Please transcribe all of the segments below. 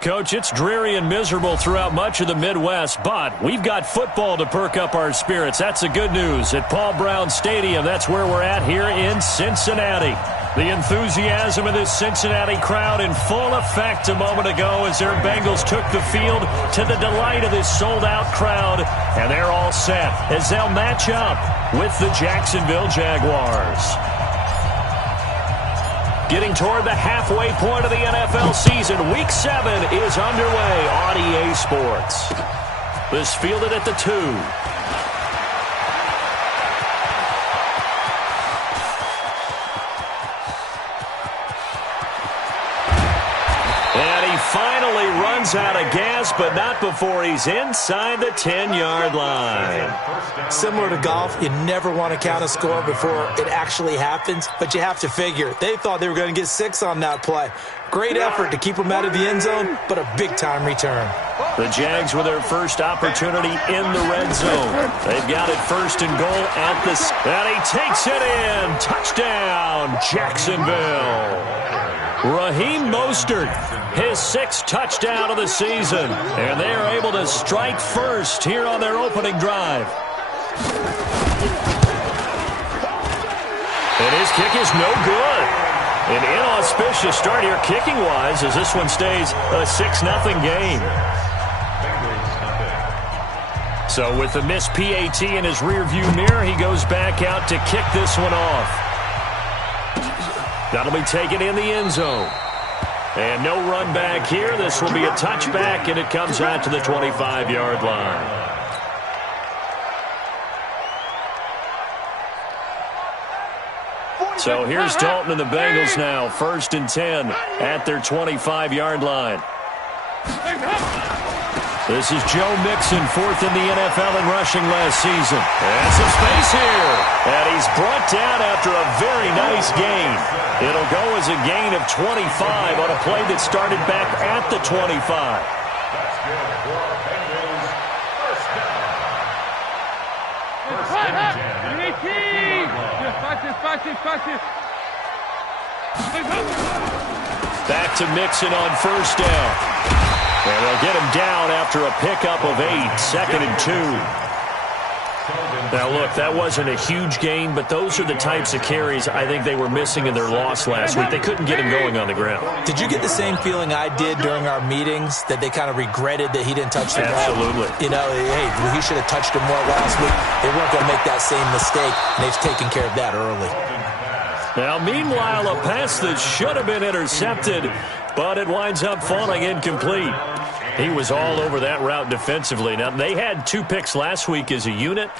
Coach, it's dreary and miserable throughout much of the Midwest, but we've got football to perk up our spirits. That's the good news. At Paul Brown Stadium, that's where we're at here in Cincinnati. The enthusiasm of this Cincinnati crowd in full effect a moment ago as their Bengals took the field to the delight of this sold-out crowd. And they're all set as they'll match up with the Jacksonville Jaguars. Getting toward the halfway point of the NFL season, Week 7 is underway on EA Sports. This fielded at the 2. And he finally runs out of gas, but not before he's inside the 10-yard line. Similar to golf, you never want to count a score before it actually happens, but you have to figure. They thought they were going to get 6 on that play. Great effort to keep them out of the end zone, but a big-time return. The Jags with their first opportunity in the red zone. They've got it first and goal at the... And he takes it in. Touchdown, Jacksonville. Raheem Mostert, his 6th touchdown of the season. And they are able to strike first here on their opening drive. And his kick is no good. An inauspicious start here kicking-wise as this one stays a 6-0 game. So with the missed PAT in his rearview mirror, he goes back out to kick this one off. That'll be taken in the end zone. And no run back here. This will be a touchback, and it comes out to the 25-yard line. So here's Dalton and the Bengals now, 1st and 10 at their 25-yard line. This is Joe Mixon, 4th in the NFL in rushing last season. And some space here. And he's brought down after a very nice gain. It'll go as a gain of 25 on a play that started back at the 25. Back to Mixon on 1st down. And they'll get him down after a pickup of 8, 2nd and 2. Now, look, that wasn't a huge gain, but those are the types of carries I think they were missing in their loss last week. They couldn't get him going on the ground. Did you get the same feeling I did during our meetings, that they kind of regretted that he didn't touch the ball? Absolutely. You know, hey, he should have touched him more last week. They weren't going to make that same mistake, and they've taken care of that early. Now, meanwhile, a pass that should have been intercepted, but it winds up falling incomplete. He was all over that route defensively. Now, they had 2 picks last week as a unit.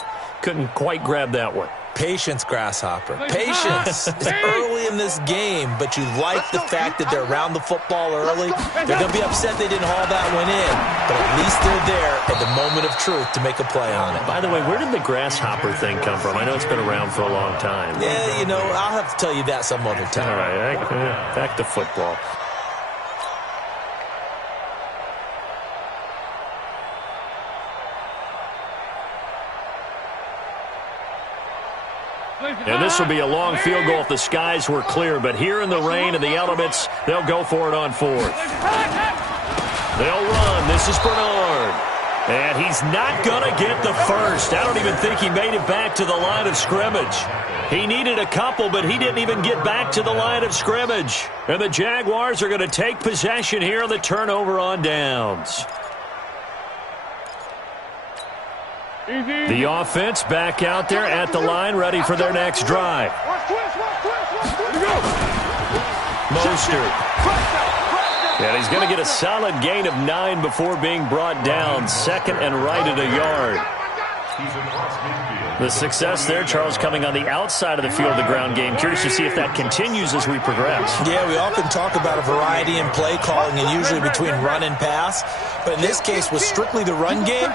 Couldn't quite grab that one. Patience, Grasshopper. Patience. It's early in this game, but you like the fact that they're around the football early. They're going to be upset they didn't haul that one in, but at least they're there at the moment of truth to make a play on it. By the way, where did the Grasshopper thing come from? I know it's been around for a long time. Yeah, you know, I'll have to tell you that some other time. All right, back to football. And this will be a long field goal if the skies were clear. But here in the rain and the elements, they'll go for it on 4th. They'll run. This is Bernard. And he's not going to get the first. I don't even think he made it back to the line of scrimmage. He needed a couple, but he didn't even get back to the line of scrimmage. And the Jaguars are going to take possession here on the turnover on downs. The offense back out there at the line, ready for their next drive. Mostert. And he's going to get a solid gain of 9 before being brought down. 2nd and right at a yard. The success there, Charles, coming on the outside of the field, the ground game. Curious to see if that continues as we progress. Yeah, we often talk about a variety in play calling, and usually between run and pass. But in this case, with strictly the run game,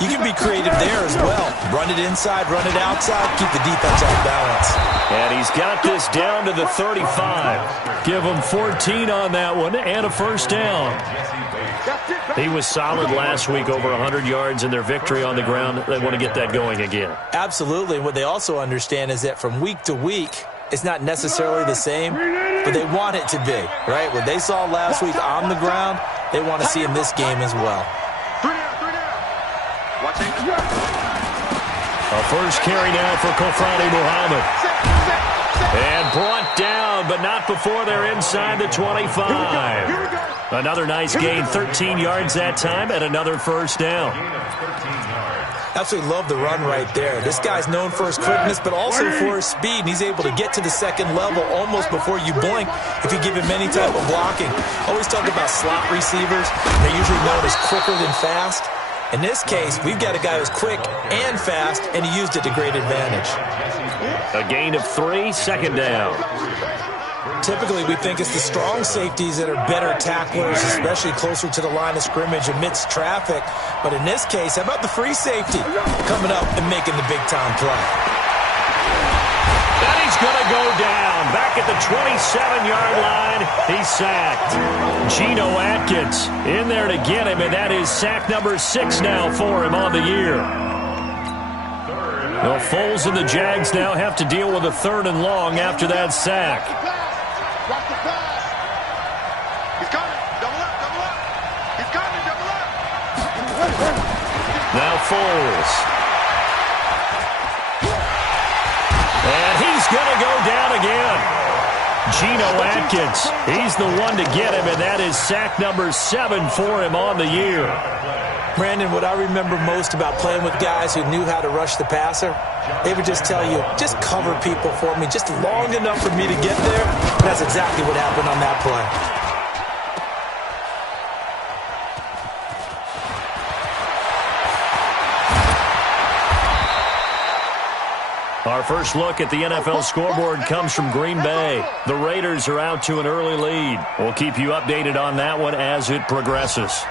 you can be creative there as well. Run it inside, run it outside, keep the defense off balance. And he's got this down to the 35. Give him 14 on that one and a 1st down. He was solid last week, over 100 yards in their victory on the ground. They want to get that going again. Absolutely. What they also understand is that from week to week, it's not necessarily the same, but they want it to be, right? What they saw last week on the ground, they want to see in this game as well. A first carry now for Kofrani Muhammad. And brought down, but not before they're inside the 25. Another nice gain, 13 yards that time, and another first down. Absolutely love the run right there. This guy's known for his quickness, but also for his speed. And he's able to get to the second level almost before you blink if you give him any type of blocking. Always talk about slot receivers. They're usually known as quicker than fast. In this case, we've got a guy who's quick and fast, and he used it to great advantage. A gain of 3, second down. Typically, we think it's the strong safeties that are better tacklers, especially closer to the line of scrimmage amidst traffic. But in this case, how about the free safety coming up and making the big-time play? And he's going to go down. Back at the 27-yard line, he's sacked. Geno Atkins in there to get him, and that is sack number 6 now for him on the year. Well, Foles and the Jags now have to deal with a 3rd and long after that sack. Watch the pass. He's coming. Double up, double up. He's coming, double up. Now Foles. And he's going to go down again. Geno Atkins. He's the one to get him, and that is sack number 7 for him on the year. Brandon, what I remember most about playing with guys who knew how to rush the passer, they would just tell you, just cover people for me, just long enough for me to get there. And that's exactly what happened on that play. Our first look at the NFL scoreboard comes from Green Bay. The Raiders are out to an early lead. We'll keep you updated on that one as it progresses.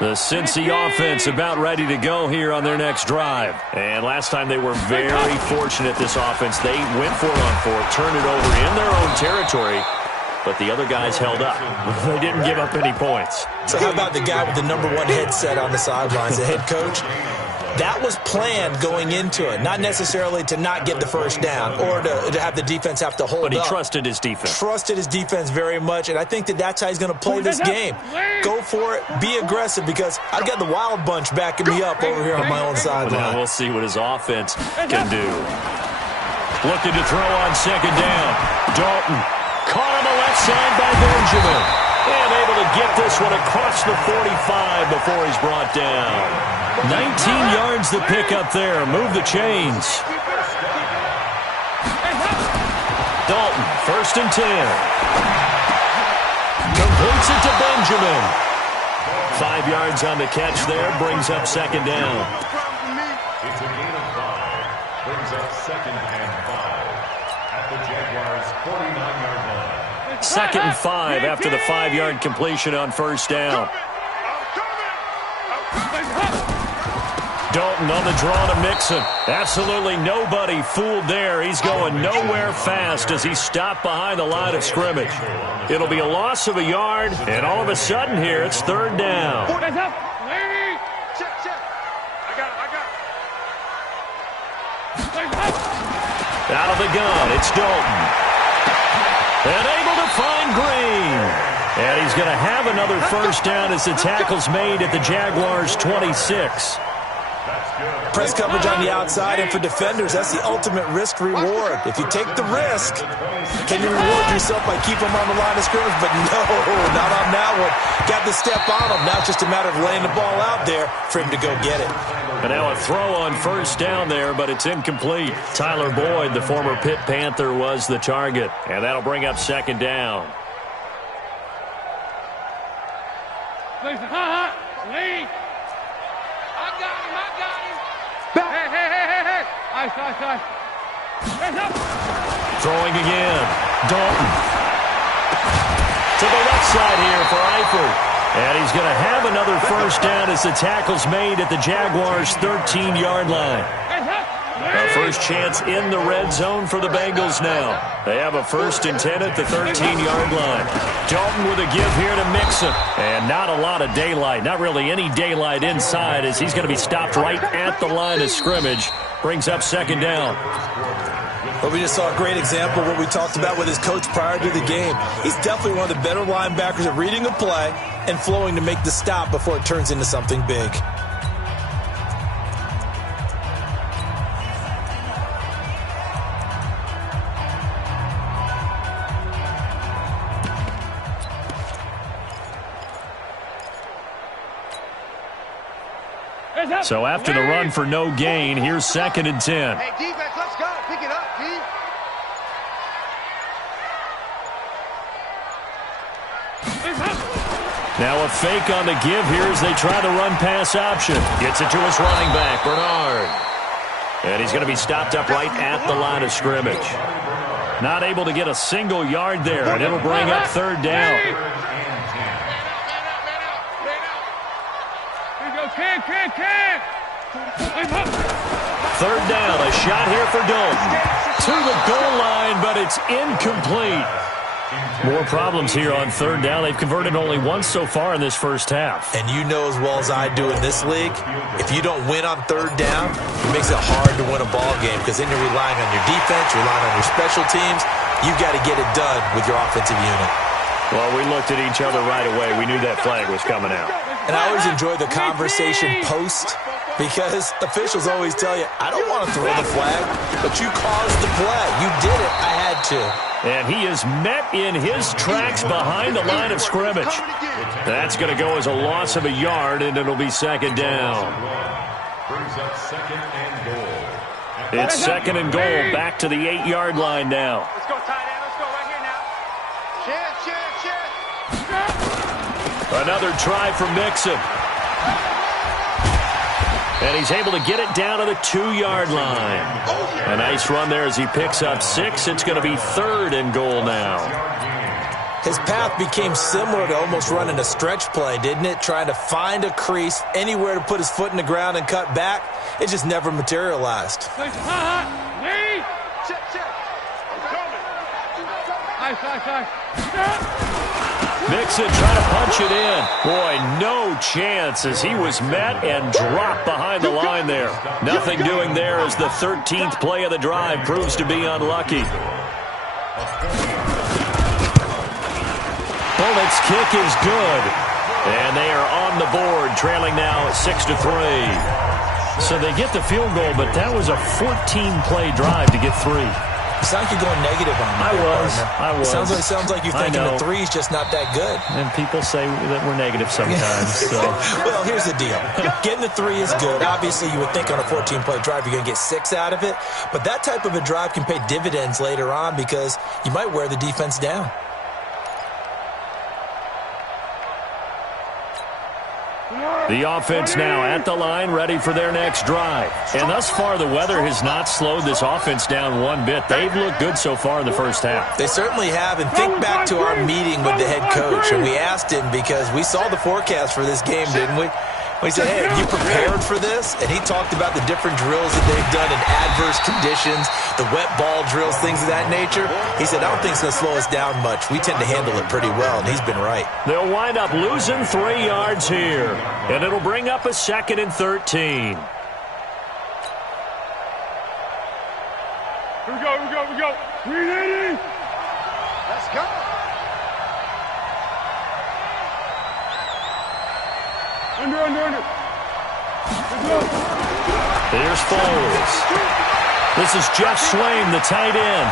The Cincy offense about ready to go here on their next drive. And last time they were very fortunate, this offense. They went 4-on-4, turned it over in their own territory, but the other guys held up. They didn't give up any points. So how about the guy with the number 1 headset on the sidelines, the head coach? That was planned going into it, not necessarily to not get the first down or to have the defense have to hold up. But he trusted his defense. Trusted his defense very much, and I think that's how he's going to play this game. Go for it, be aggressive, because I've got the wild bunch backing me up over here on my own sideline. Well, we'll see what his offense can do. Looking to throw on second down. Dalton caught on the left side by Benjamin. And able to get this one across the 45 before he's brought down. 19 yards to pick up there. Move the chains. Dalton, 1st and 10. Completes it to Benjamin. 5 yards on the catch there. Brings up second down. It's a gain of 5. Brings up 2nd and 5 at the Jaguars' 49-yard line. 2nd and 5 after the 5-yard completion on first down. Dalton on the draw to Mixon. Absolutely nobody fooled there. He's going nowhere fast as he's stopped behind the line of scrimmage. It'll be a loss of a yard, and all of a sudden here, it's 3rd down. Out of the gun, it's Dalton. And able to find Green. And he's going to have another first down as the tackle's made at the Jaguars' 26. Press coverage on the outside, and for defenders, that's the ultimate risk-reward. If you take the risk, can you reward yourself by keeping them on the line of scrimmage? But no, not on that one. Got the step on him. Now it's just a matter of laying the ball out there for him to go get it. And now a throw on first down there, but it's incomplete. Tyler Boyd, the former Pitt Panther, was the target. And that'll bring up second down. Throwing again. Dalton. To the left side here for Eifert. And he's going to have another first down as the tackle's made at the Jaguars' 13-yard line. A first chance in the red zone for the Bengals now. They have a 1st and 10 at the 13-yard line. Dalton with a give here to Mixon. And not a lot of daylight. Not really any daylight inside as he's going to be stopped right at the line of scrimmage. Brings up second down. Well, we just saw a great example of what we talked about with his coach prior to the game. He's definitely one of the better linebackers at reading a play and flowing to make the stop before it turns into something big. So after the run for no gain, here's 2nd and 10. Hey, defense, let's go. Pick it up, D. Now a fake on the give here as they try the run pass option. Gets it to his running back, Bernard. And he's going to be stopped up right at the line of scrimmage. Not able to get a single yard there, and it'll bring up 3rd down. Third down, a shot here for Dalton. To the goal line, but it's incomplete. More problems here on 3rd down. They've converted only once so far in this first half. And you know as well as I do in this league, if you don't win on 3rd down, it makes it hard to win a ball game because then you're relying on your defense, you're relying on your special teams. You've got to get it done with your offensive unit. Well, we looked at each other right away. We knew that flag was coming out. And I always enjoy the conversation post because officials always tell you, I don't want to throw the flag, but you caused the play. You did it. I had to. And he is met in his tracks behind the line of scrimmage. That's going to go as a loss of a yard, and it'll be 2nd down. Brings up 2nd and goal. It's 2nd and goal, back to the 8-yard line now. Let's go, tight end. Let's go right here now. Chance. Another try for Mixon. And he's able to get it down to the 2-yard line. A nice run there as he picks up 6. It's going to be 3rd and goal now. His path became similar to almost running a stretch play, didn't it? Trying to find a crease, anywhere to put his foot in the ground and cut back. It just never materialized. Check. I'm coming. Mixon trying to punch it in. Boy, no chance as he was met and dropped behind the line there. Nothing doing there as the 13th play of the drive proves to be unlucky. Bullett's kick is good. And they are on the board, trailing now 6-3. So they get the field goal, but that was a 14-play drive to get 3. You sound like you're going negative on me. I was. It sounds like you're thinking the 3's just not that good. And people say that we're negative sometimes. So. Well, here's the deal. Getting the 3 is good. Obviously, you would think on a 14-play drive you're going to get 6 out of it. But that type of a drive can pay dividends later on because you might wear the defense down. The offense now at the line, ready for their next drive. And thus far, the weather has not slowed this offense down one bit. They've looked good so far in the first half. They certainly have. And think back to our meeting with the head coach. And we asked him because we saw the forecast for this game, didn't we? We said, hey, have you prepared for this? And he talked about the different drills that they've done in adverse conditions, the wet ball drills, things of that nature. He said, I don't think it's going to slow us down much. We tend to handle it pretty well, and he's been right. They'll wind up losing 3 yards here, and it'll bring up a 2nd and 13. Here we go. We ready? Let's go. Under. Here's Foles. This is Jeff Swain, the tight end.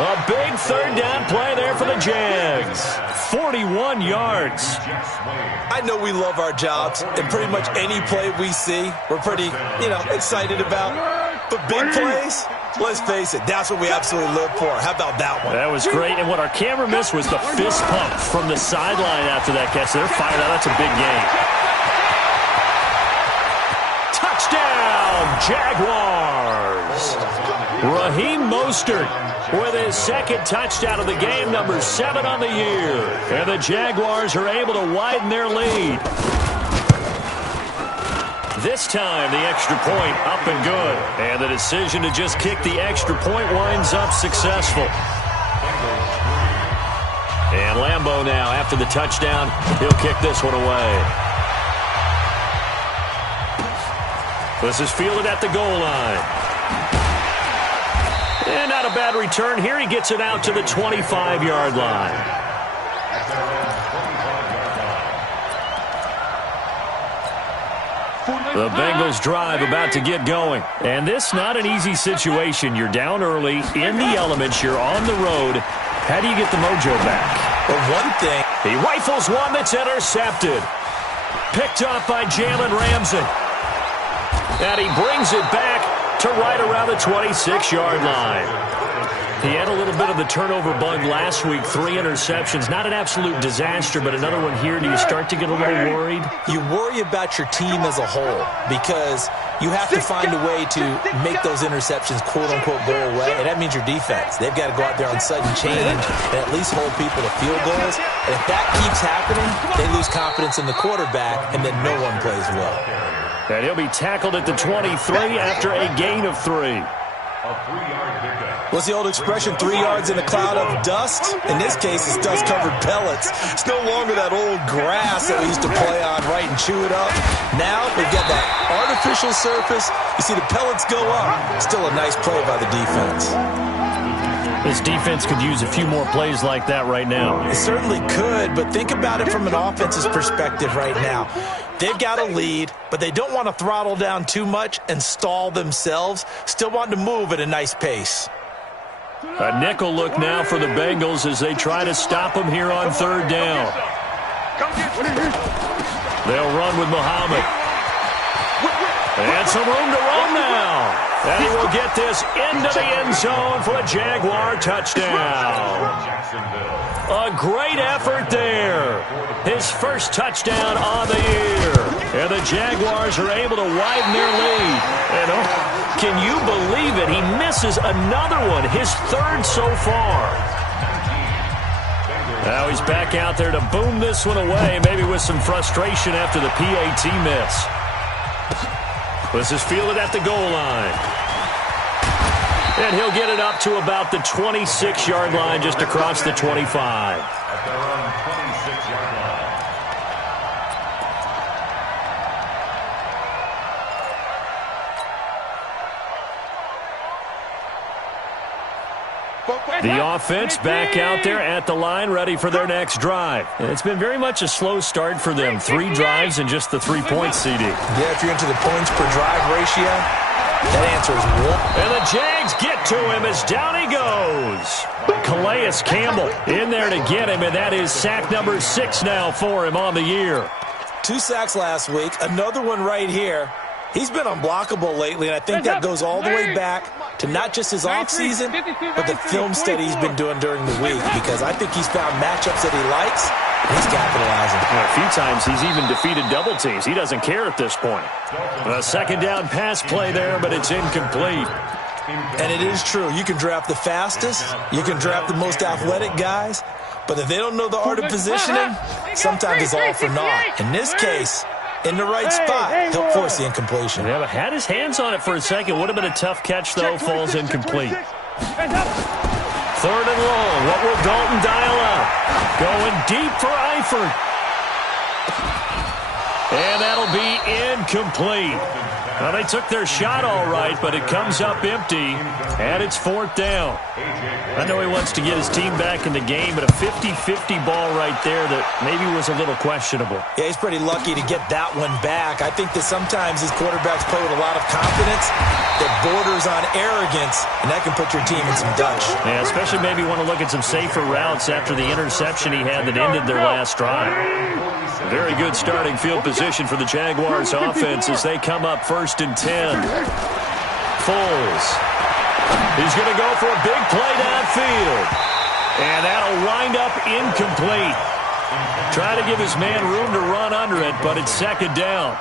A big 3rd down play there for the Jags. 41 yards. I know we love our jobs, and pretty much any play we see, we're pretty, excited about. But big plays, let's face it, that's what we absolutely live for. How about that one? That was great, and what our camera missed was the fist pump from the sideline after that catch. They're fired out. That's a big game. Touchdown, Jaguars. Raheem Mostert with his 2nd touchdown of the game, number 7 on the year. And the Jaguars are able to widen their lead. This time, the extra point up and good. And the decision to just kick the extra point winds up successful. And Lambeau now, after the touchdown, he'll kick this one away. This is fielded at the goal line. And not a bad return here. He gets it out to the 25-yard line. The Bengals drive about to get going. And this not an easy situation. You're down early, in the elements, you're on the road. How do you get the mojo back? Well, one thing. He rifles one that's intercepted. Picked off by Jalen Ramsey. And he brings it back to right around the 26-yard line. He had a little bit of the turnover bug last week, 3 interceptions. Not an absolute disaster, but another one here. Do you start to get a little worried? You worry about your team as a whole because you have to find a way to make those interceptions, quote-unquote, go away, and that means your defense. They've got to go out there on sudden change and at least hold people to field goals. And if that keeps happening, they lose confidence in the quarterback, and then no one plays well. And he'll be tackled at the 23 after a gain of 3. What's the old expression, 3 yards in a cloud of dust? In this case, it's dust-covered pellets. It's no longer that old grass that we used to play on, right, and chew it up. Now we've got that artificial surface. You see the pellets go up. Still a nice play by the defense. This defense could use a few more plays like that right now. It certainly could, but think about it from an offense's perspective right now. They've got a lead, but they don't want to throttle down too much and stall themselves. Still want to move at a nice pace. A nickel look now for the Bengals as they try to stop him here on 3rd down. They'll run with Muhammad. And some room to run now. And he will get this into the end zone for a Jaguar touchdown. A great effort there. His first touchdown on the year. And the Jaguars are able to widen their lead. And can you believe it? He misses another one, his 3rd so far. Now he's back out there to boom this one away, maybe with some frustration after the PAT miss. This is fielded at the goal line. And he'll get it up to about the 26-yard line, just across the 25. At their own 26-yard line. The offense back out there at the line, ready for their next drive. And it's been very much a slow start for them. 3 drives and just the 3 points, CD. Yeah, if you're into the points per drive ratio, that answer is 1. And the Jags get to him as down he goes. Calais Campbell in there to get him, and that is sack number 6 now for him on the year. 2 sacks last week, another one right here. He's been unblockable lately, and I think that goes all the way back to not just his offseason, but the film study he's been doing during the week, because I think he's found matchups that he likes, and he's capitalizing. A few times he's even defeated double teams. He doesn't care at this point. A 2nd down pass play there, but it's incomplete. And it is true. You can draft the fastest. You can draft the most athletic guys. But if they don't know the art of positioning, sometimes it's all for naught. In this case, in the right spot, he'll force the incompletion. Yeah, but had his hands on it for a second. Would have been a tough catch, though. Falls incomplete. 3rd and long. What will Dalton dial up? Going deep for Eifert. And that'll be incomplete. Well, they took their shot all right, but it comes up empty, and it's 4th down. I know he wants to get his team back in the game, but a 50-50 ball right there that maybe was a little questionable. Yeah, he's pretty lucky to get that one back. I think that sometimes his quarterbacks play with a lot of confidence that borders on arrogance, and that can put your team in some Dutch. Yeah, especially maybe want to look at some safer routes after the interception he had that ended their last drive. Very good starting field position for the Jaguars offense as they come up 1st and 10. Foles. He's going to go for a big play downfield. And that'll wind up incomplete. Try to give his man room to run under it, but it's 2nd down.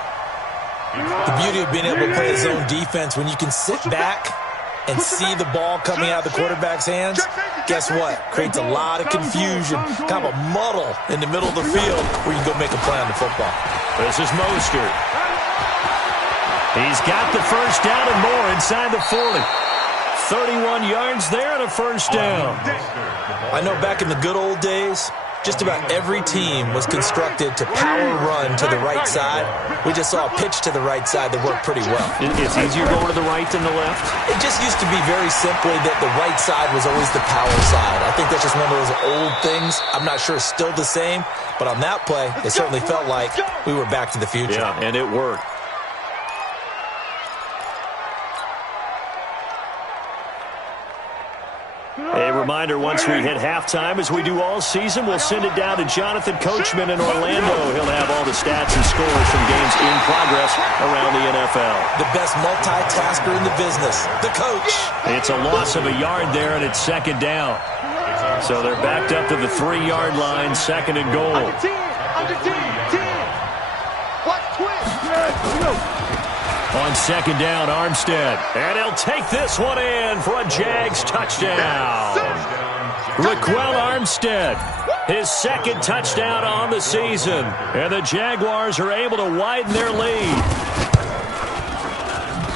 The beauty of being able to play his own defense, when you can sit back and see the ball coming out of the quarterback's hands, guess what? Creates a lot of confusion, kind of a muddle in the middle of the field where you can go make a play on the football. This is Mostert. He's got the 1st down and more inside the 40. 31 yards there and a 1st down. I know back in the good old days, just about every team was constructed to power run to the right side. We just saw a pitch to the right side that worked pretty well. It's easier going to the right than the left? It just used to be very simply that the right side was always the power side. I think that's just one of those old things. I'm not sure it's still the same, but on that play, it certainly felt like we were back to the future. Yeah, and it worked. A reminder, once we hit halftime, as we do all season, we'll send it down to Jonathan Coachman in Orlando. He'll have all the stats and scores from games in progress around the NFL. The best multitasker in the business, the coach. It's a loss of a yard there, and it's second down. So they're backed up to the 3-yard line, second and goal. Under 10. What twist? On second down, Armstead. And he'll take this one in for a Jags touchdown. Raquel Armstead, his second touchdown on the season. And the Jaguars are able to widen their lead.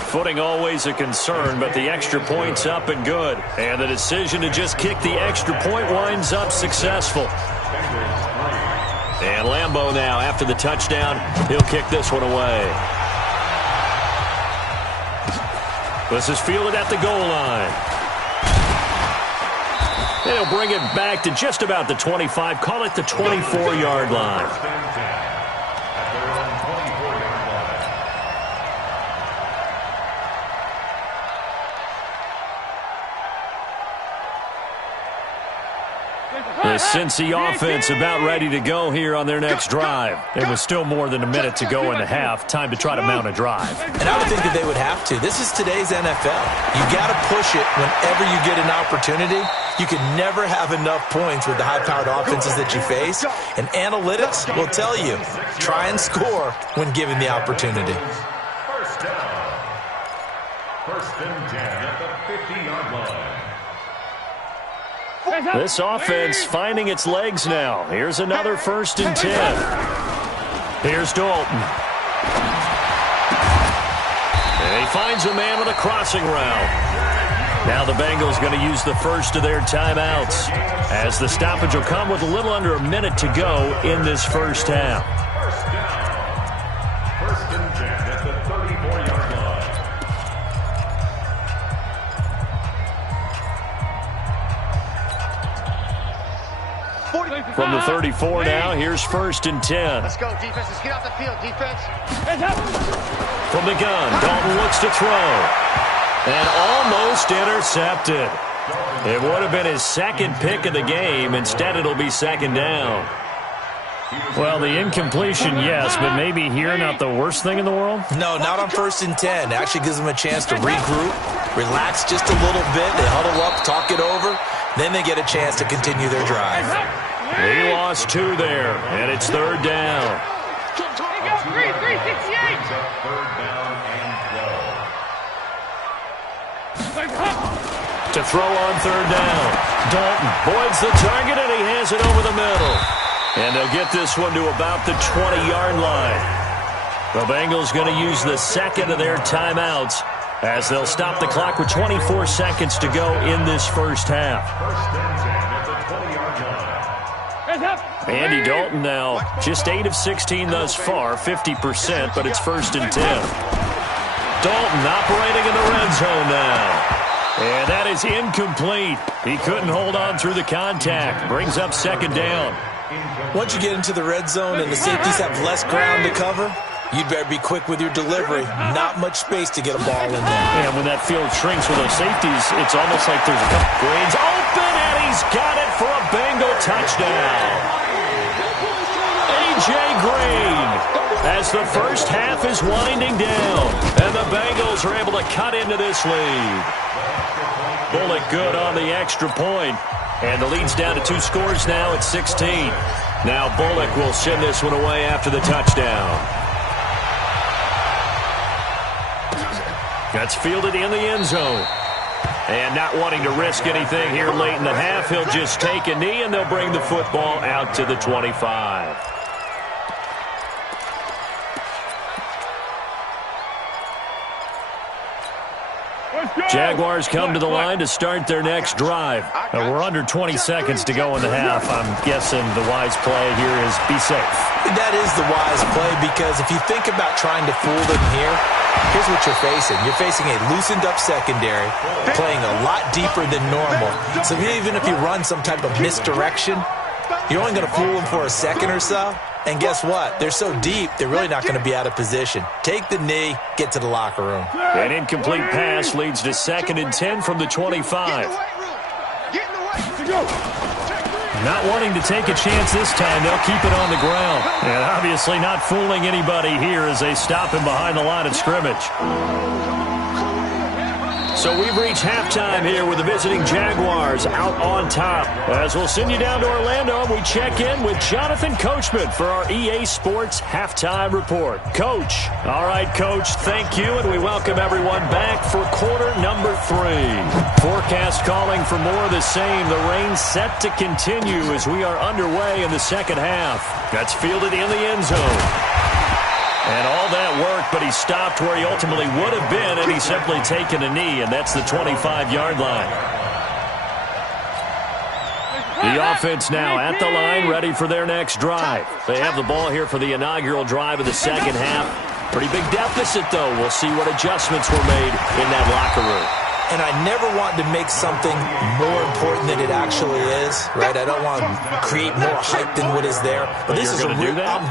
Footing always a concern, but the extra point's up and good. And the decision to just kick the extra point winds up successful. And Lambeau now, after the touchdown, he'll kick this one away. This is fielded at the goal line. And he'll bring it back to just about the 25. Call it the 24-yard line. The Cincy offense about ready to go here on their next drive. There was still more than a minute to go in the half. Time to try to mount a drive. And I would think that they would have to. This is today's NFL. You got to push it whenever you get an opportunity. You can never have enough points with the high-powered offenses that you face. And analytics will tell you, try and score when given the opportunity. First down. First and 10 at the 50-yard line. This offense finding its legs now. Here's another first and 10. Here's Dalton. And he finds a man on the crossing route. Now the Bengals going to use the first of their timeouts, as the stoppage will come with a little under a minute to go in this first half. First down. First and 10 at the 34-yard line. From the 34 now, here's first and 10. Let's go, defense. Let's get off the field, defense. From the gun, Dalton looks to throw. And almost intercepted. It would have been his second pick of the game. Instead, it'll be second down. Well, the incompletion, yes, but maybe here not the worst thing in the world? No, not on first and 10. It actually gives them a chance to regroup, relax just a little bit. They huddle up, talk it over. Then they get a chance to continue their drive. He lost 2 there, and it's third down. To throw on third down. Dalton voids the target, and he has it over the middle. And they'll get this one to about the 20-yard line. The Bengals going to use the second of their timeouts, as they'll stop the clock with 24 seconds to go in this first half. Andy Dalton now just 8 of 16 thus far, 50%, but it's first and 10. Dalton operating in the red zone now. And that is incomplete. He couldn't hold on through the contact. Brings up second down. Once you get into the red zone and the safeties have less ground to cover, you'd better be quick with your delivery. Not much space to get a ball in there. And when that field shrinks with those safeties, it's almost like there's a couple grades open, and he's got it for a Bengal touchdown. A.J. Green, as the first half is winding down, and the Bengals are able to cut into this lead. Bullock good on the extra point, and the lead's down to 2 scores now at 16. Now Bullock will send this one away after the touchdown. That's fielded in the end zone. And not wanting to risk anything here late in the half, he'll just take a knee, and they'll bring the football out to the 25. Jaguars come to the line to start their next drive. We're under 20 seconds to go in the half. I'm guessing the wise play here is be safe. That is the wise play, because if you think about trying to fool them here, here's what you're facing. You're facing a loosened-up secondary, playing a lot deeper than normal. So even if you run some type of misdirection, you're only going to fool them for a second or so. And guess what? They're so deep, they're really not going to be out of position. Take the knee, get to the locker room. An incomplete pass leads to 2nd and 10 from the 25. Not wanting to take a chance this time, they'll keep it on the ground. And obviously not fooling anybody here as they stop him behind the line of scrimmage. So we've reached halftime here with the visiting Jaguars out on top. As we'll send you down to Orlando, and we check in with Jonathan Coachman for our EA Sports Halftime Report. Coach. All right, Coach, thank you, and we welcome everyone back for quarter number 3. Forecast calling for more of the same. The rain set to continue as we are underway in the second half. That's fielded in the end zone. And all that work, but he stopped where he ultimately would have been had he simply taken a knee, and that's the 25-yard line. The offense now at the line, ready for their next drive. They have the ball here for the inaugural drive of the second half. Pretty big deficit, though. We'll see what adjustments were made in that locker room. And I never want to make something more important than it actually is, right? I don't want to create more hype than what is there. But this is I'm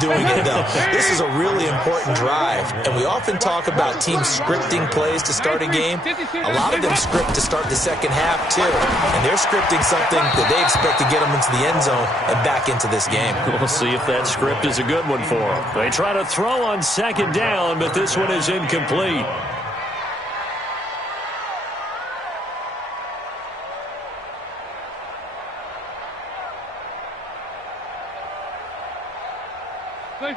doing it, though. This is a really important drive. And we often talk about teams scripting plays to start a game. A lot of them script to start the second half, too. And they're scripting something that they expect to get them into the end zone and back into this game. We'll see if that script is a good one for them. They try to throw on second down, but this one is incomplete.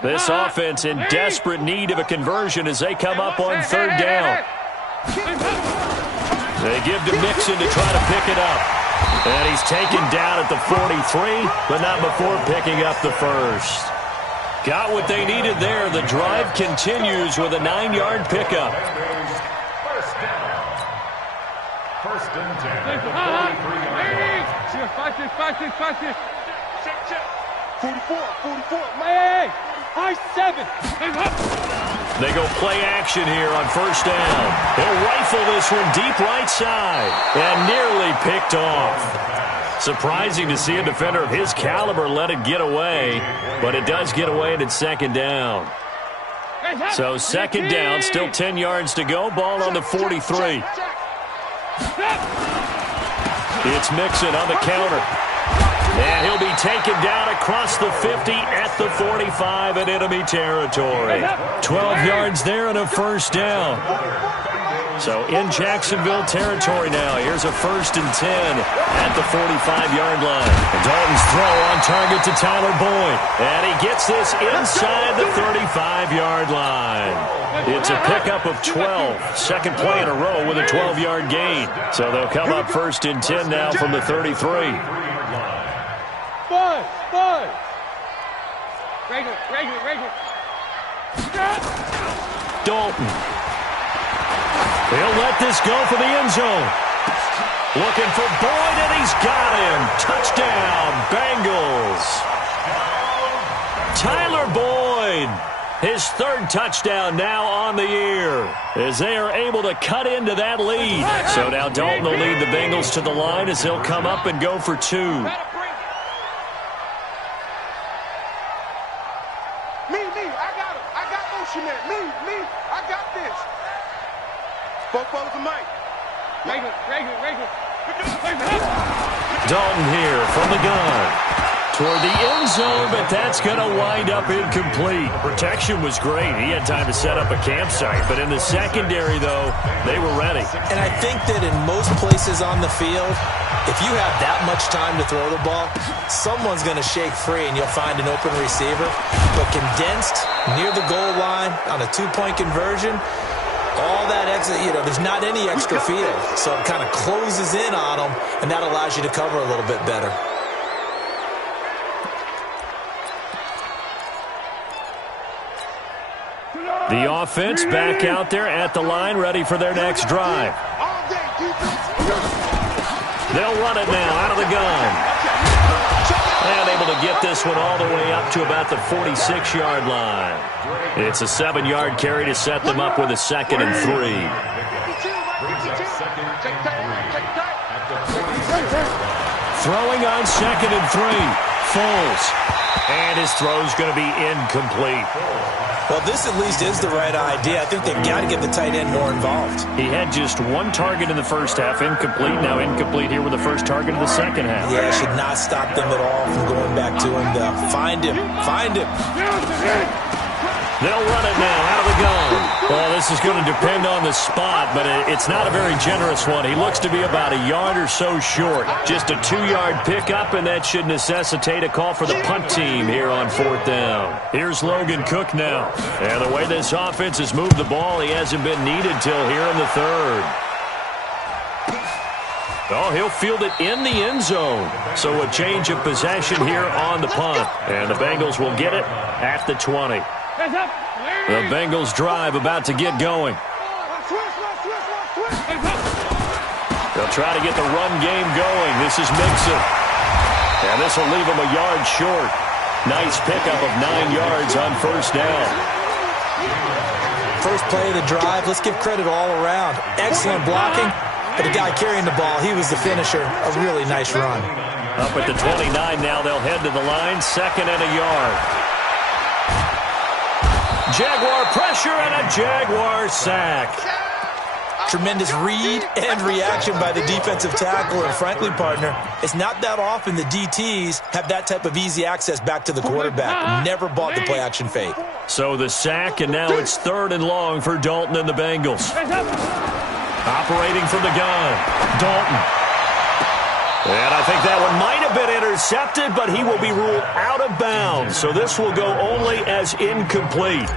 This offense in desperate need of a conversion as they come up on third down. They give to Mixon to try to pick it up. And he's taken down at the 43, but not before picking up the first. Got what they needed there. The drive continues with a 9-yard pickup. First and 10 at the 43-yard line. 44. Hey! High 7. They go play action here on first down. He'll rifle this one deep right side and nearly picked off. Surprising to see a defender of his caliber let it get away, but it does get away and it's second down. So second down, still 10 yards to go. Ball on the 43. It's Mixon on the counter. And he'll be taken down across the 50 at the 45 in enemy territory. 12 yards there and a first down. So in Jacksonville territory now. Here's a first and 10 at the 45-yard line. Dalton's throw on target to Tyler Boyd. And he gets this inside the 35-yard line. It's a pickup of 12. Second play in a row with a 12-yard gain. So they'll come up first and 10 now from the 33. Five. Regular. Dalton. He'll let this go for the end zone. Looking for Boyd, and he's got him. Touchdown, Bengals. Tyler Boyd, his third touchdown now on the year, as they are able to cut into that lead. So now Dalton will lead the Bengals to the line as he'll come up and go for 2. Dalton here from the gun. Toward the end zone, but that's going to wind up incomplete. Protection was great. He had time to set up a campsite. But in the secondary, though, they were ready. And I think that in most places on the field, if you have that much time to throw the ball, someone's going to shake free and you'll find an open receiver. But condensed near the goal line on a 2-point conversion, all that extra, there's not any extra field. So it kind of closes in on them, and that allows you to cover a little bit better. The offense back out there at the line, ready for their next drive. All day. They'll run it now out of the gun. And able to get this one all the way up to about the 46-yard line. It's a 7-yard carry to set them up with a 2nd and 3. Throwing on 2nd and 3. Foles. And his throw's going to be incomplete. Well, this at least is the right idea. I think they've got to get the tight end more involved. He had just 1 target in the first half, incomplete. Now incomplete here with the first target of the second half. Yeah, should not stop them at all from going back to him. Find him. Find him. They'll run it now out of the gun. Well, this is going to depend on the spot, but it's not a very generous one. He looks to be about a yard or so short. Just a 2-yard pickup, and that should necessitate a call for the punt team here on 4th down. Here's Logan Cook now. And the way this offense has moved the ball, he hasn't been needed till here in the 3rd. Oh, he'll field it in the end zone. So a change of possession here on the punt. And the Bengals will get it at the 20. The Bengals drive about to get going. They'll try to get the run game going. This is Mixon. And this will leave him a yard short. Nice pickup of 9 yards on 1st down. First play of the drive. Let's give credit all around. Excellent blocking. But the guy carrying the ball, he was the finisher. A really nice run. Up at the 29 now. They'll head to the line. 2nd and a yard. Jaguar pressure and a Jaguar sack. Tremendous read and reaction by the defensive tackle. And frankly, partner, it's not that often the DTs have that type of easy access back to the quarterback. Never bought the play-action fake. So the sack, and now it's 3rd and long for Dalton and the Bengals. Operating from the gun, Dalton. And I think that one might have been intercepted, but he will be ruled out of bounds. So this will go only as incomplete.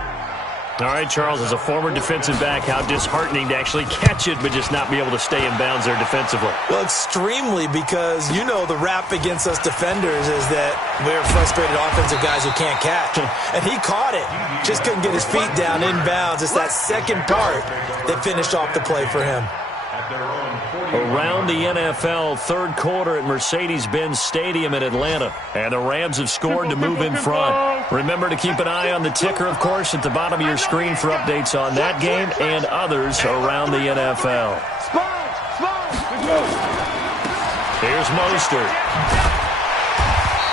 All right, Charles, as a former defensive back, how disheartening to actually catch it but just not be able to stay in bounds there defensively. Well, extremely, because you know the rap against us defenders is that we're frustrated offensive guys who can't catch. And he caught it, just couldn't get his feet down in bounds. It's that second part that finished off the play for him. Around the NFL, 3rd quarter at Mercedes-Benz Stadium in Atlanta. And the Rams have scored to move in front. Remember to keep an eye on the ticker, of course, at the bottom of your screen for updates on that game and others around the NFL. Here's Mostert.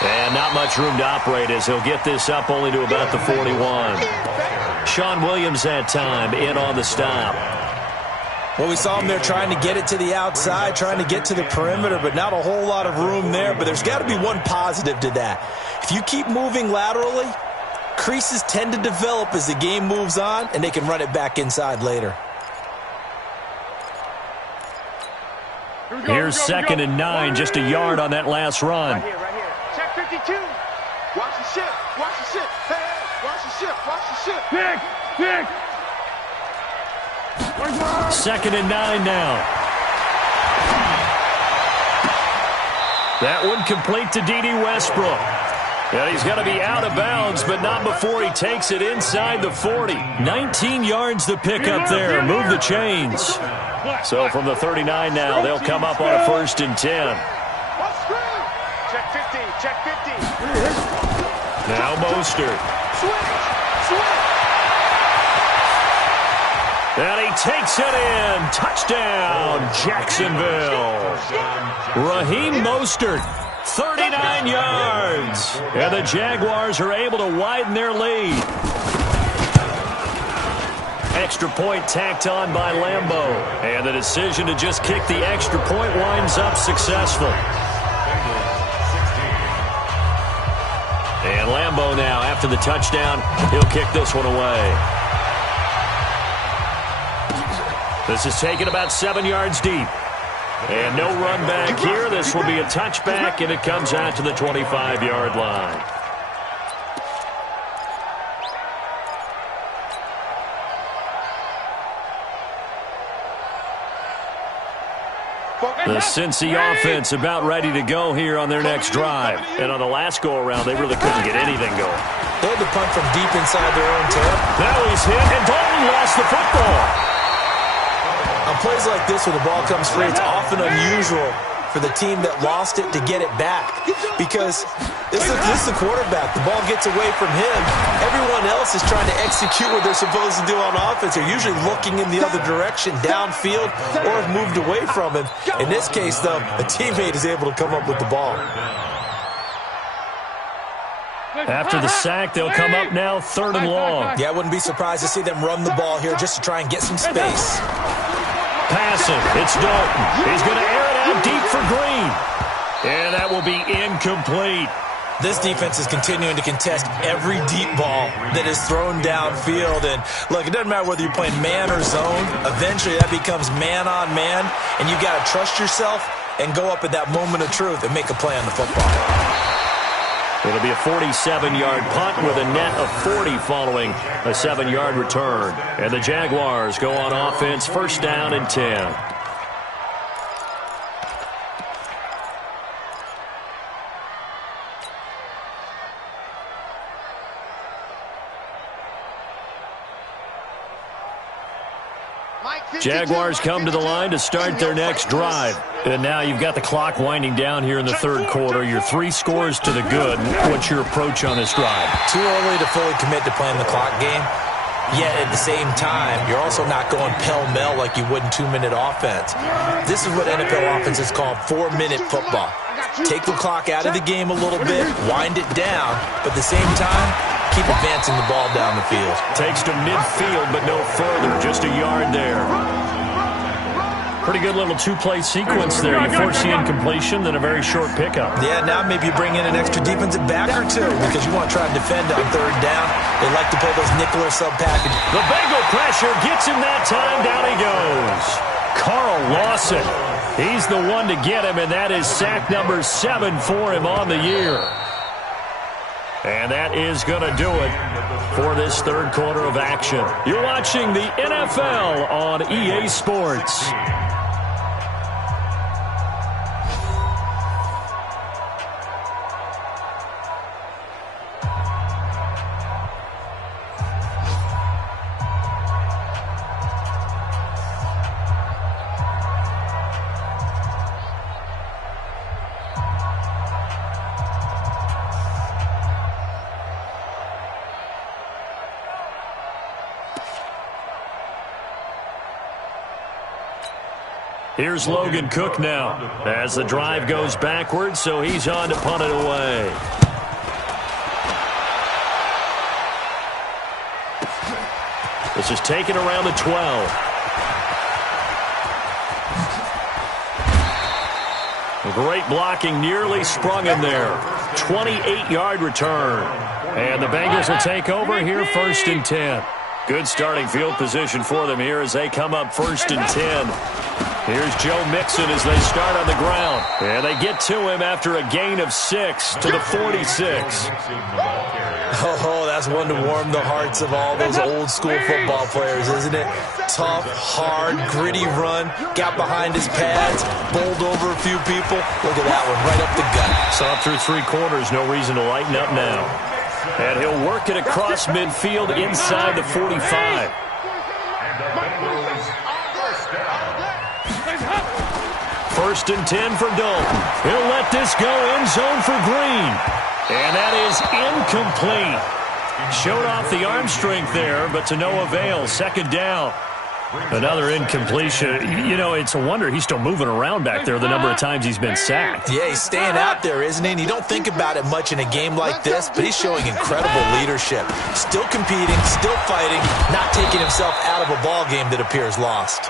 And not much room to operate as he'll get this up only to about the 41. Sean Williams that time in on the stop. Well, we saw him there trying to get it to the outside, trying to get to the perimeter, but not a whole lot of room there. But there's got to be one positive to that. If you keep moving laterally, creases tend to develop as the game moves on, and they can run it back inside later. Here's 2nd and 9, just a yard on that last run. Right here. Check 52. Watch the ship. Watch the ship. Hey, watch the ship. Watch the ship. Pick. 2nd and 9 now. That one complete to D.D. Westbrook. And he's going to be out of bounds, but not before he takes it inside the 40. 19 yards the pickup there. Move the chains. So from the 39 now, they'll come up on a 1st and 10. Check 50. Check 50. Now Mostert. Switch. And he takes it in. Touchdown, Jacksonville. Raheem Mostert, 39 yards. And the Jaguars are able to widen their lead. Extra point tacked on by Lambeau. And the decision to just kick the extra point winds up successful. And Lambeau now, after the touchdown, he'll kick this one away. This is taken about 7 yards deep. And no run back here. This will be a touchback, and it comes out to the 25-yard line. The Cincy offense about ready to go here on their next drive. And on the last go-around, they really couldn't get anything going. They had to punt from deep inside their own 10. Now he's hit, and Dalton lost the football. On plays like this where the ball comes free, it's often unusual for the team that lost it to get it back, because this is the quarterback. The ball gets away from him. Everyone else is trying to execute what they're supposed to do on offense. They're usually looking in the other direction, downfield, or have moved away from him. In this case, though, a teammate is able to come up with the ball. After the sack, they'll come up now 3rd and long. Yeah, I wouldn't be surprised to see them run the ball here just to try and get some space. Passing. It's Dalton. He's going to air it out deep for Green. And that will be incomplete. This defense is continuing to contest every deep ball that is thrown downfield. And, look, it doesn't matter whether you're playing man or zone. Eventually, that becomes man on man. And you got to trust yourself and go up at that moment of truth and make a play on the football. It'll be a 47-yard punt with a net of 40 following a 7-yard return. And the Jaguars go on offense, 1st down and 10. Jaguars come to the line to start their next drive. And now you've got the clock winding down here in the 3rd quarter. You're 3 scores to the good. What's your approach on this drive? Too early to fully commit to playing the clock game. Yet at the same time, you're also not going pell-mell like you would in 2-minute offense. This is what NFL offenses call 4-minute football. Take the clock out of the game a little bit, wind it down, but at the same time, keep advancing the ball down the field. Takes to midfield, but no further. Just a yard there. Pretty good little 2-play sequence there. You force the incompletion, then a very short pickup. Yeah, now maybe you bring in an extra defensive back or two because you want to try and defend on 3rd down. They like to play those nickel or sub package. The Bengal pressure gets him that time. Down he goes. Carl Lawson. He's the one to get him, and that is sack number 7 for him on the year. And that is going to do it for this 3rd quarter of action. You're watching the NFL on EA Sports. Here's Logan Cook now as the drive goes backwards, so he's on to punt it away. This is taken around the 12. Great blocking, nearly sprung him there. 28-yard return. And the Bengals will take over here 1st and 10. Good starting field position for them here as they come up 1st and 10. Here's Joe Mixon as they start on the ground. And they get to him after a gain of 6 to the 46. Oh, that's one to warm the hearts of all those old-school football players, isn't it? Tough, hard, gritty run. Got behind his pads, bowled over a few people. Look at that one, right up the gut. Saw through 3 quarters, no reason to lighten up now. And he'll work it across midfield inside the 45. First and 10 for Dalton. He'll let this go end zone for Green. And that is incomplete. Showed off the arm strength there, but to no avail. 2nd down. Another incompletion. You know, it's a wonder he's still moving around back there the number of times he's been sacked. Yeah, he's staying out there, isn't he? And you don't think about it much in a game like this, but he's showing incredible leadership. Still competing, still fighting, not taking himself out of a ball game that appears lost.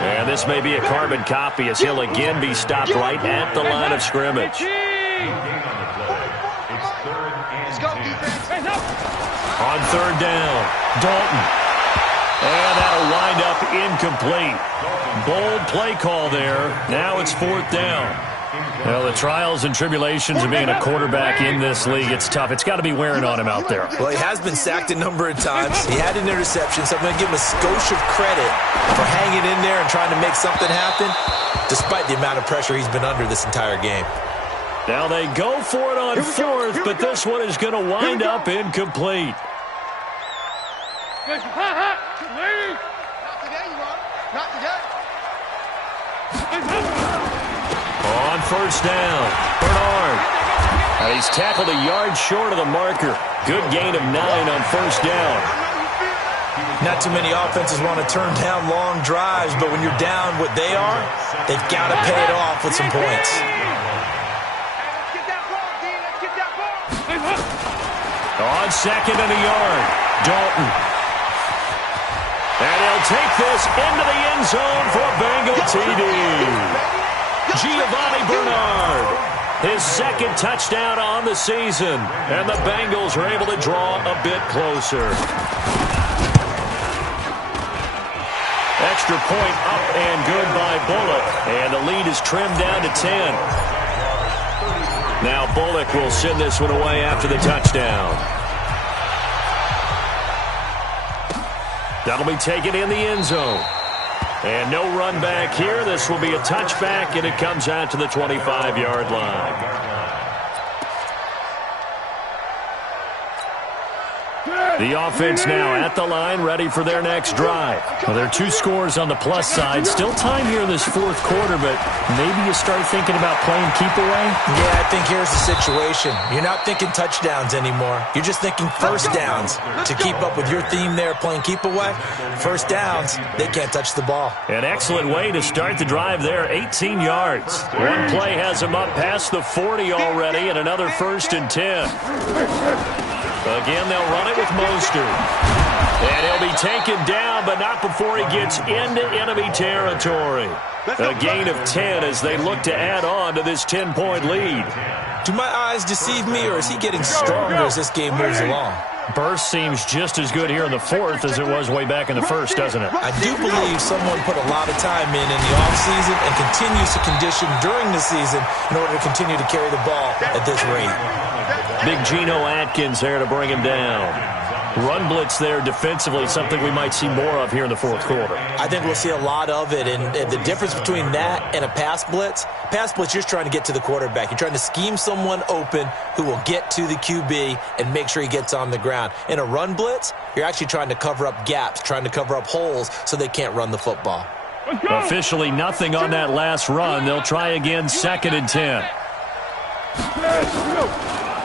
And this may be a carbon copy as he'll again be stopped right at the line of scrimmage. On 3rd down, Dalton. And that'll wind up incomplete. Bold play call there. Now it's 4th down. Well, the trials and tribulations of being a quarterback in this league, it's tough. It's got to be wearing on him out there. Well, he has been sacked a number of times. He had an interception, so I'm going to give him a skosh of credit for hanging in there and trying to make something happen, despite the amount of pressure he's been under this entire game. Now they go for it on 4th, but this one is going to wind up incomplete. Not today. On first down, Bernard. He's tackled a yard short of the marker. Good gain of 9 on first down. Not too many offenses want to turn down long drives, but when you're down what they are, they've got to pay it off with some points. On second and a yard, Dalton. And he'll take this into the end zone for a Bengal TD. Giovanni Bernard. His second touchdown on the season. And the Bengals are able to draw a bit closer. Extra point up and good by Bullock. And the lead is trimmed down to 10. Now Bullock will send this one away after the touchdown. That'll be taken in the end zone. And no run back here. This will be a touchback, and it comes out to the 25-yard line. The offense now at the line, ready for their next drive. Well, there are 2 scores on the plus side. Still time here in this fourth quarter, but maybe you start thinking about playing keep away? Yeah, I think here's the situation. You're not thinking touchdowns anymore. You're just thinking first downs. To keep up with your theme there, playing keep away, first downs, they can't touch the ball. An excellent way to start the drive there, 18 yards. One play has him up past the 40 already, and another 1st and 10. Again, they'll run it with Mostert. And he'll be taken down, but not before he gets into enemy territory. A gain of 10 as they look to add on to this 10-point lead. Do my eyes deceive me, or is he getting stronger as this game moves along? Burst seems just as good here in the fourth as it was way back in the first, doesn't it? I do believe someone put a lot of time in the offseason and continues to condition during the season in order to continue to carry the ball at this rate. Big Geno Atkins there to bring him down. Run blitz there defensively, something we might see more of here in the fourth quarter. I think we'll see a lot of it, and the difference between that and a pass blitz, you're just trying to get to the quarterback. You're trying to scheme someone open who will get to the QB and make sure he gets on the ground. In a run blitz, you're actually trying to cover up gaps, trying to cover up holes so they can't run the football. Officially nothing on that last run. They'll try again, 2nd and 10.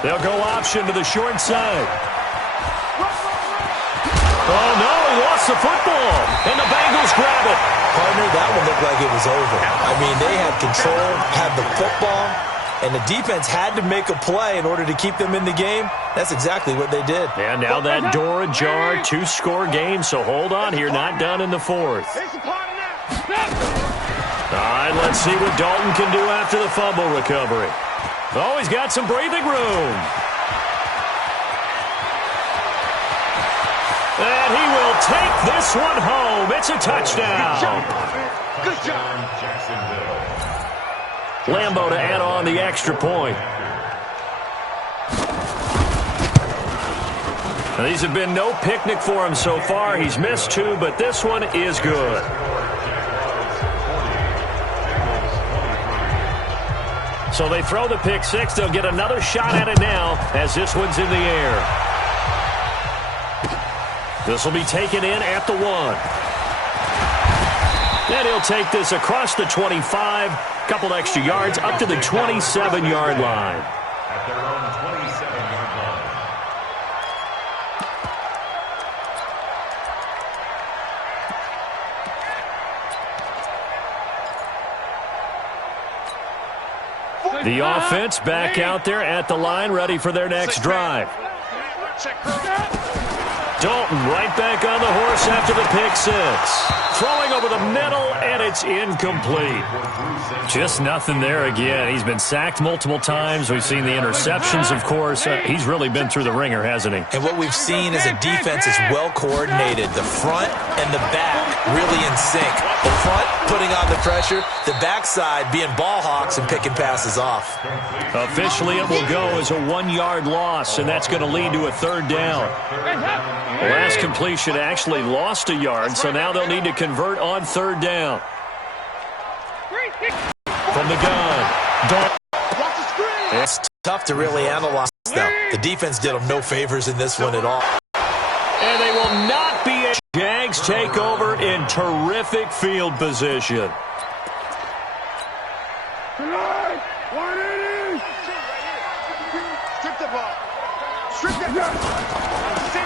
They'll go option to the short side. Oh, no, he lost the football, and the Bengals grab it. Partner, that one looked like it was over. I mean, they had control, had the football, and the defense had to make a play in order to keep them in the game. That's exactly what they did. And now that door ajar, 2-score game, so hold on here, not done in the fourth. All right, let's see what Dalton can do after the fumble recovery. Oh, he's got some breathing room. And he will take this one home. It's a touchdown. Good job. Lambo to add on the extra point. Now, these have been no picnic for him so far. He's missed 2, but this one is good. So they throw the pick 6. They'll get another shot at it now as this one's in the air. This will be taken in at the 1. And he'll take this across the 25. Couple extra yards up to the 27-yard line. At their own 27-yard line. The offense back out there at the line, ready for their next drive. Dalton right back on the horse after the pick 6. Throwing over the middle, and it's incomplete. Just nothing there again. He's been sacked multiple times. We've seen the interceptions, of course. He's really been through the ringer, hasn't he? And what we've seen is a defense is well coordinated. The front and the back really in sync. The front putting on the pressure, the backside being ball hawks and picking passes off. Officially, it will go as a 1-yard loss, and that's going to lead to a 3rd down. The last completion actually lost a yard, so now they'll need to convert on 3rd down. From the gun, Dalton. It's tough to really analyze, though. The defense did them no favors in this one at all. And they will not be a Jags take over in terrific field position.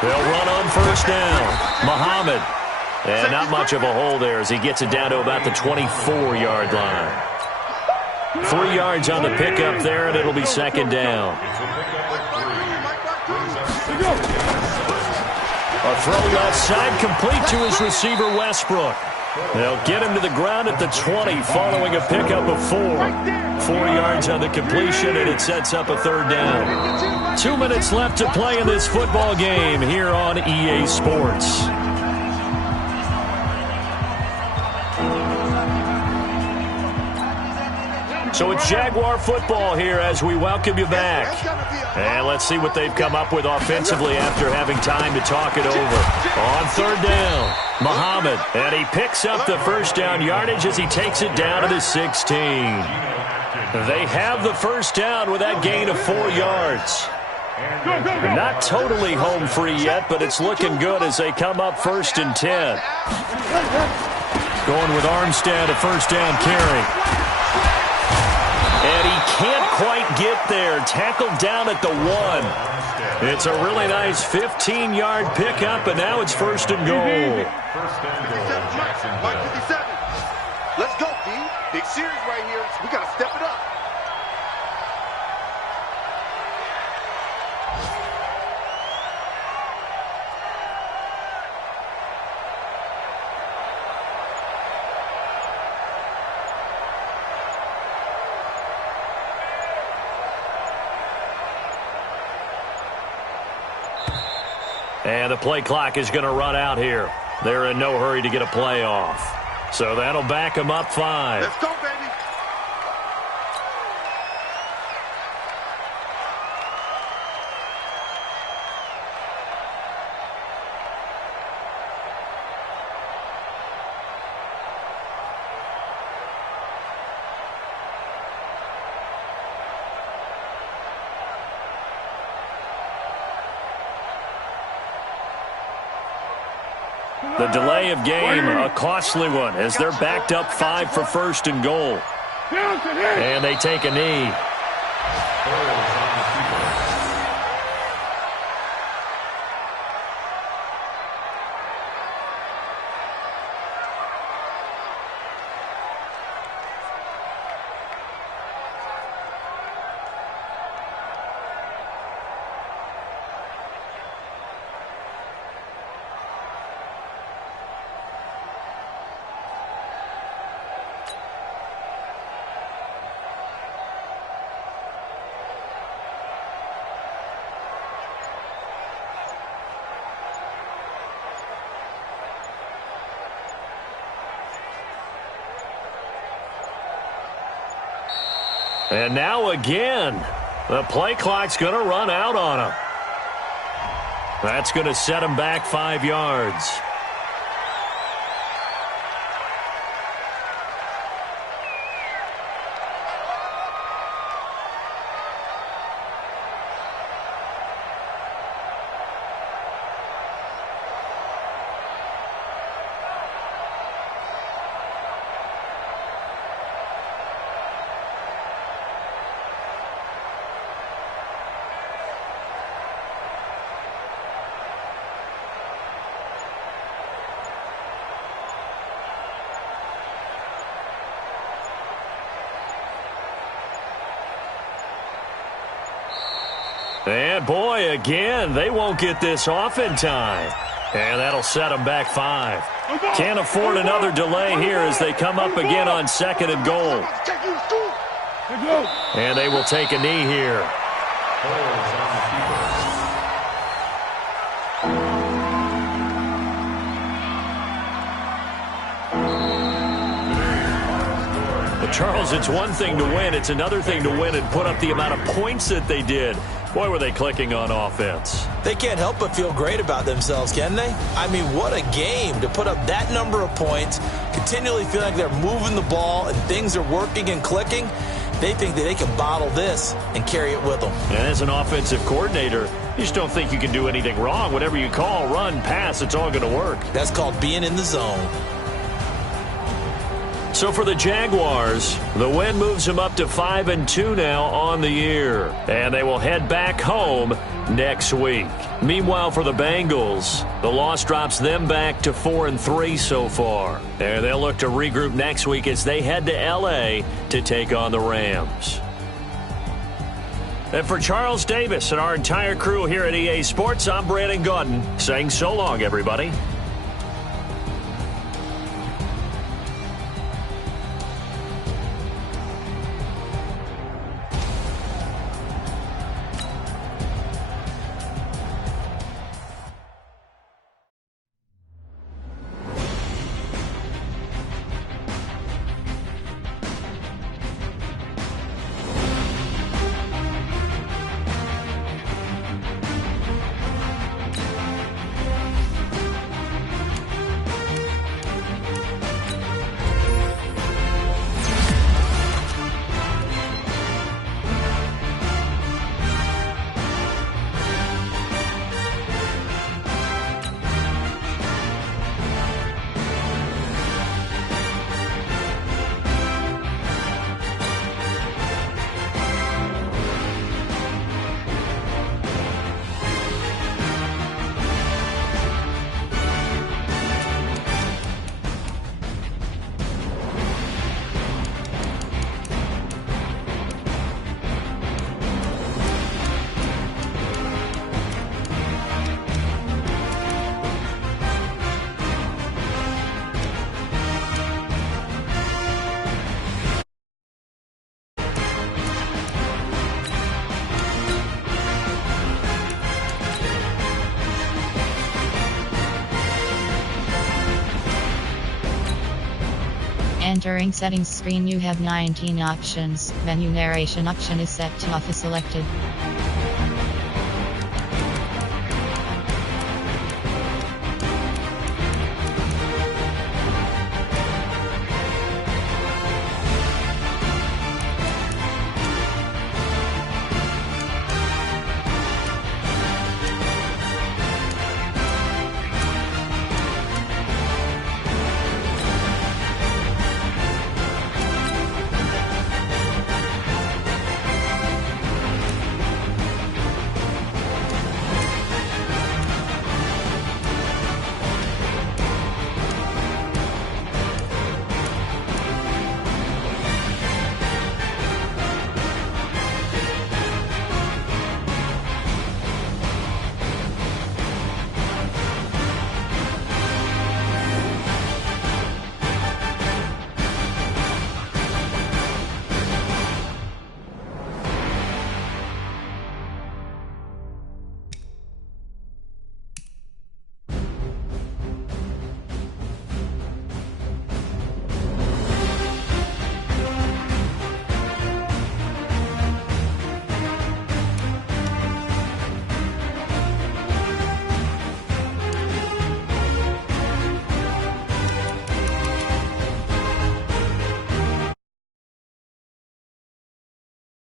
They'll run on first down. Muhammad. And not much of a hole there as he gets it down to about the 24-yard line. 3 yards on the pickup there, and it'll be second down. A throw left side complete to his receiver, Westbrook. They'll get him to the ground at the 20 following a pickup of 4. 4 yards on the completion, and it sets up a third down. 2 minutes left to play in this football game here on EA Sports. So it's Jaguar football here as we welcome you back. And let's see what they've come up with offensively after having time to talk it over. On third down, Muhammad. And he picks up the first down yardage as he takes it down to the 16. They have the first down with that gain of 4 yards. Not totally home free yet, but it's looking good as they come up first and 10. Going with Armstead, a first down carry. And he can't quite get there. Tackled down at the 1. It's a really nice 15-yard pickup, and now it's first and goal. Let's go, D. Big series right here. We got to step it up. And the play clock is going to run out here. They're in no hurry to get a play off. So that'll back them up 5. Let's go, baby. The delay of game, a costly one, as they're backed up 5 for first and goal. And they take a knee. And now again, the play clock's going to run out on him. That's going to set him back 5 yards. And boy, again, they won't get this off in time. And that'll set them back 5. Can't afford another delay here as they come up again on second and goal. And they will take a knee here. Charles, it's one thing to win. It's another thing to win and put up the amount of points that they did. Boy, were they clicking on offense. They can't help but feel great about themselves, can they? I mean, what a game to put up that number of points, continually feel like they're moving the ball and things are working and clicking. They think that they can bottle this and carry it with them. And as an offensive coordinator, you just don't think you can do anything wrong. Whatever you call, run, pass, it's all going to work. That's called being in the zone. So for the Jaguars, the win moves them up to 5-2 now on the year. And they will head back home next week. Meanwhile, for the Bengals, the loss drops them back to 4-3 so far. And they'll look to regroup next week as they head to L.A. to take on the Rams. And for Charles Davis and our entire crew here at EA Sports, I'm Brandon Gaudin saying so long, everybody. Entering settings screen, you have 19 options. Menu narration option is set to off selected.